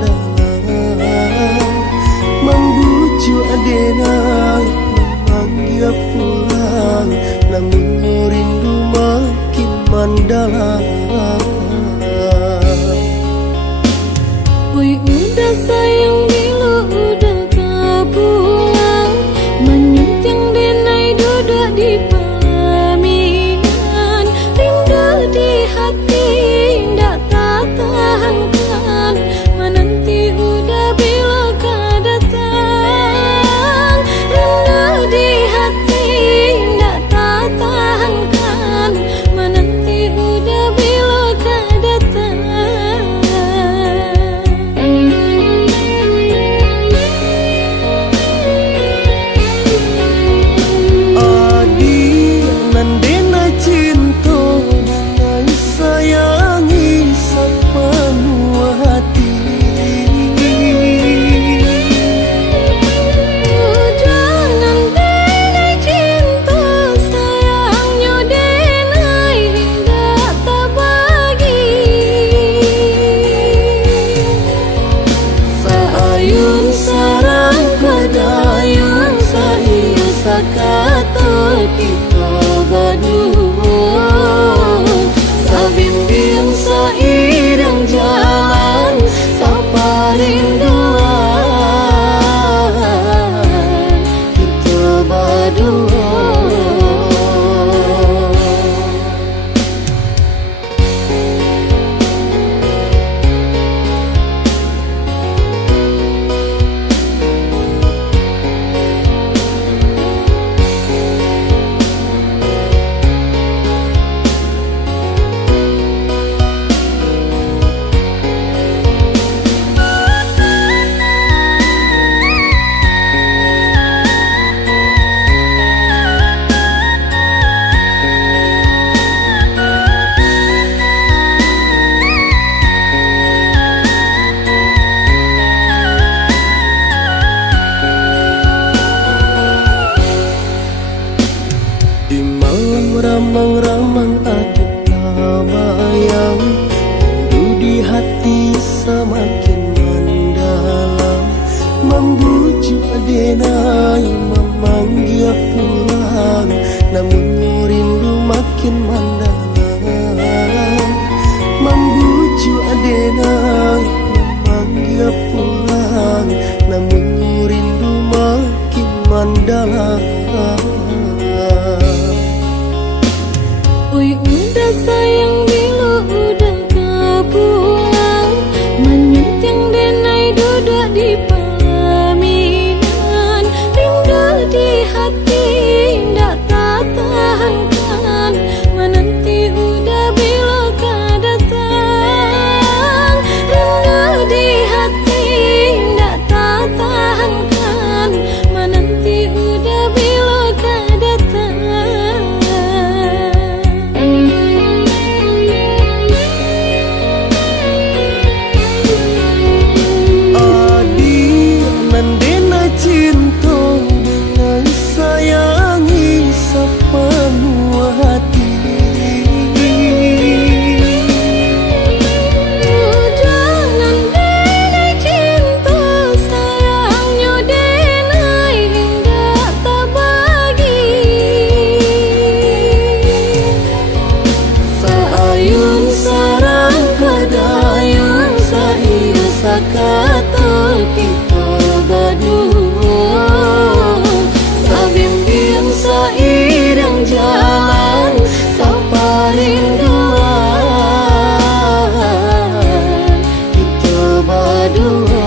mendalam, membujuk adena memanggil pulang, namun rindu makin mendalam. Oi udah sayang bila udah kau pulang, menyunting denai duduk di pelaminan, rindu di hati ndak tak tahankan, menanti udah bila kau datang, rindu di hati ndak tak tahankan, menanti udah bila kau datang. Kata kita berdua, sabimbing seiring jalan, sapa rinduan kita berdua. Di malam ramang-ramang ada bayang, rindu di hati semakin mendalam, membujuk adenai memanggil pulang, namun rindu makin mendalam, membujuk adenai memanggil pulang, namun rindu makin mendalam. Oi udah sayang bila udah kau pulang, menyunting denai duduk di pelaminan, rindu di hati ndak tak tahankan, menanti udah bila kau datang, rindu di hati ndak tak tahankan, menanti udah bila kau datang. Kata kita berdua, sabimbing seiring jalan, sapa rinduan kita berdua.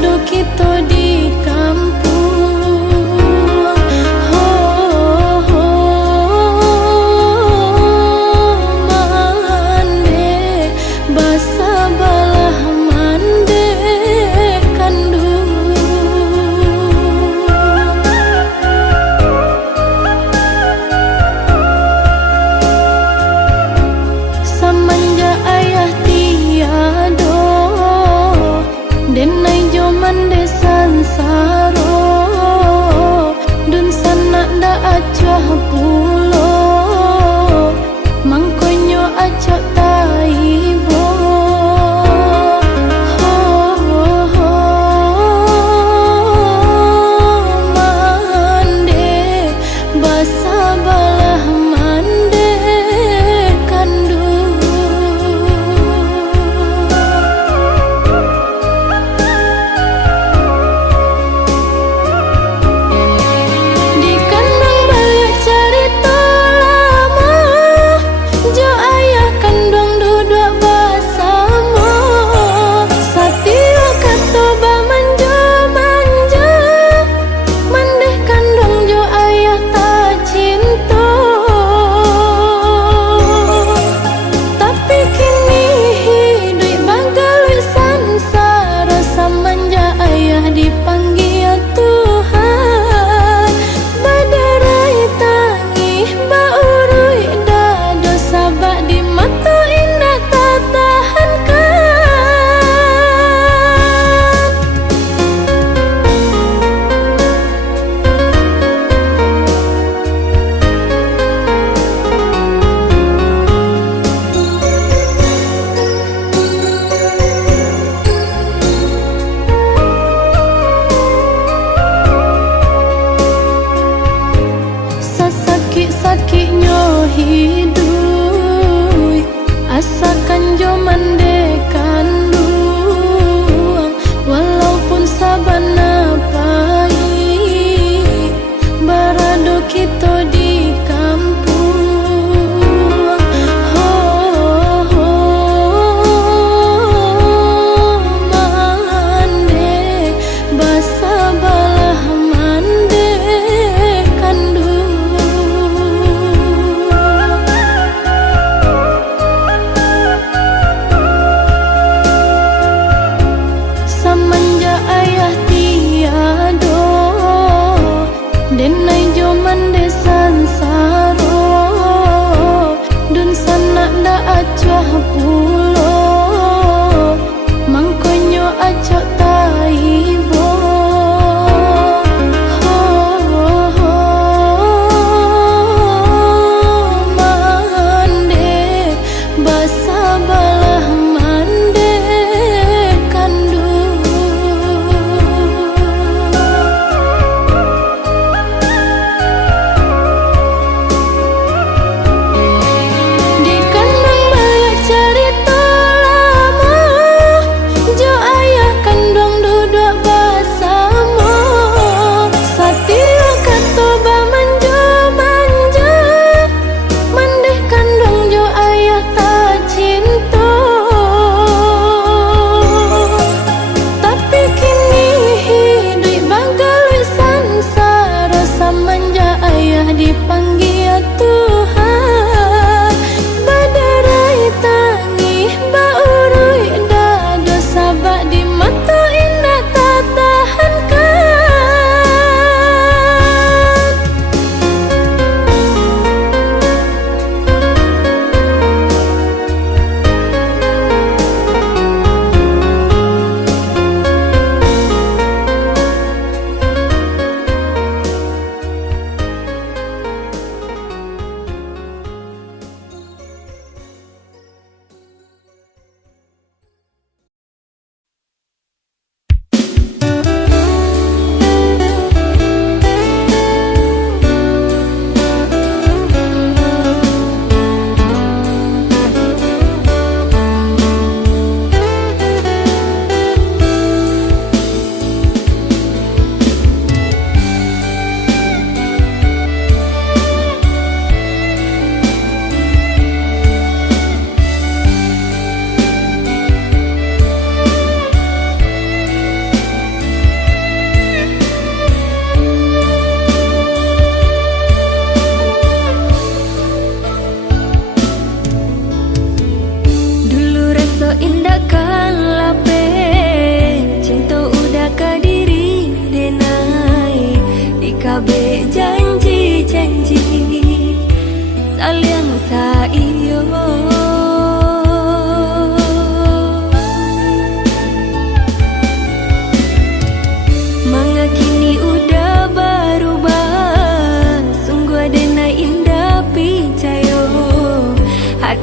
Barado kita di kampung. Mande basa balah mande kandung. Semenjak ayah tiado, denai joman desan saro, dun sanak da acah pulo, mangkonyo acok taibo. Mande basa balah mande kandung. Di kandang balik cerita lama, jo ayah kandung duduk bersama. Satio kata ba manja-manja, mandeh kandung jo ayah tak cinta. Tapi kini hidup bagai sansara, semenjak ayah dipanggil Tuhan. Badarai tangih baurui dado, sabak di mata indah tak tahankan. Sesakit-sakitnya hidup, asakan jo mande kandung. Walaupun sabana pahit, barado kita di kampung. Mande basa balah mande kandung. Semenjak ayah tiado, denai joman desan saro, dun sanak da acah pulo, mangkonyo acok taibo. Mande basa balah mande kandung. Di kandang balik cerita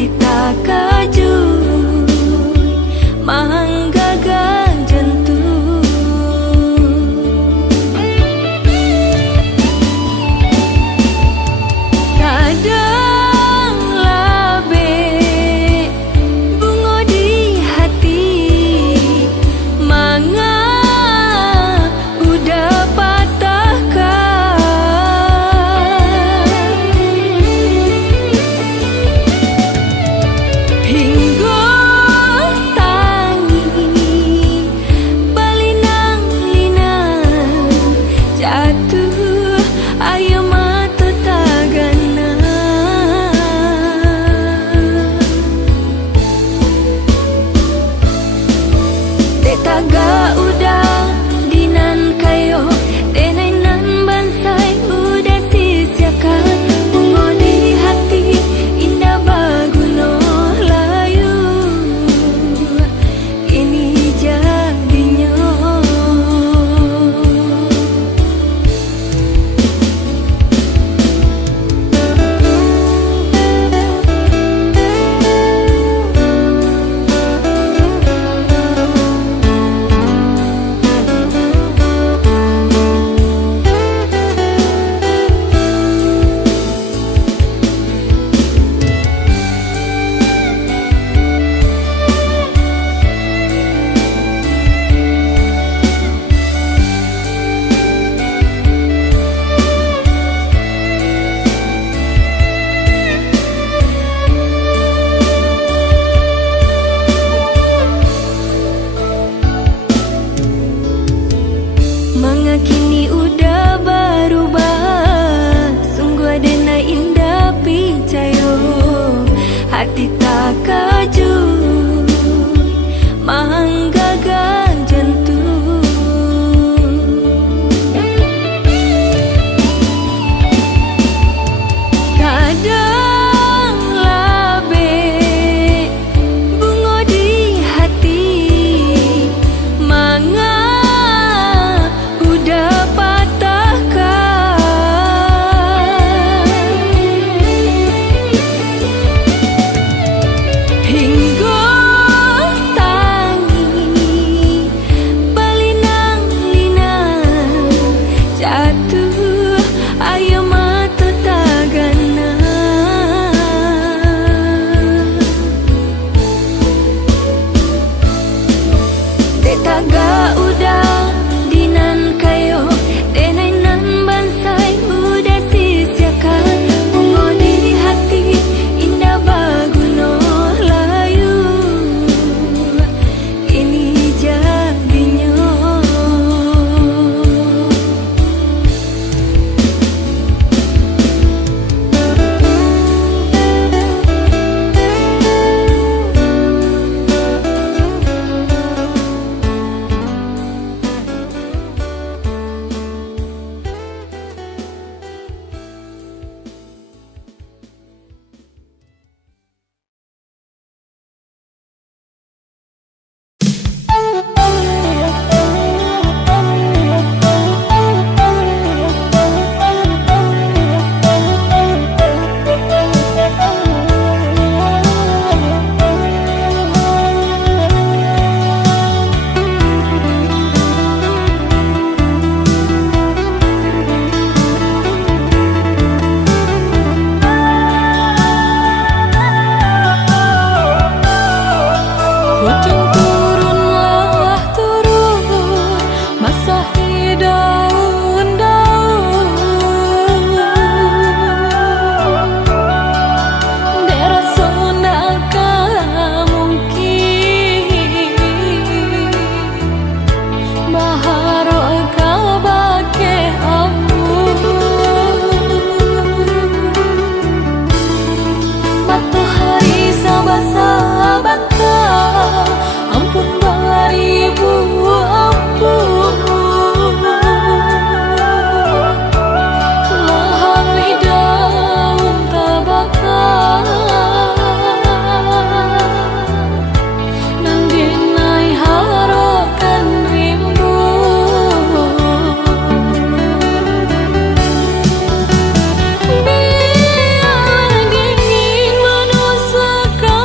hati tak kajut manggaga jantung. Sadang labe bungo di hati manga udah patahkan. Hingga tangi balinang linang jatuh ayo mata tagana. Tetaga udah dinan kayo denainan bansai udah sisiakan bungo di hati indah baguno layu ini jadinya. Manga kini udah berubah, sungguh adena indah picayo, hati tak kajut